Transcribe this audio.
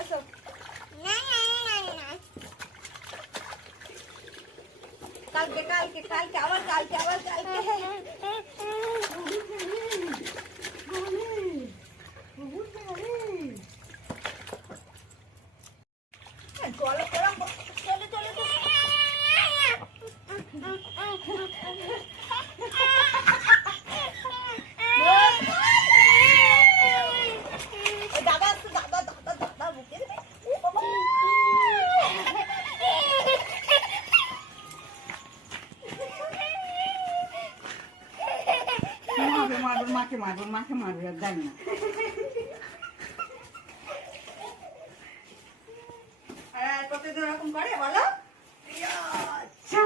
আসো। কালকে কালকে কালকে আবার কালকে আবার কালকে চলো চলো চলো চলো দাদা আসছে দাদা দাদা দাদা বুকে দেবে মাকে মারবে আর জানি না। আর কত এরকম করে বলো? আচ্ছা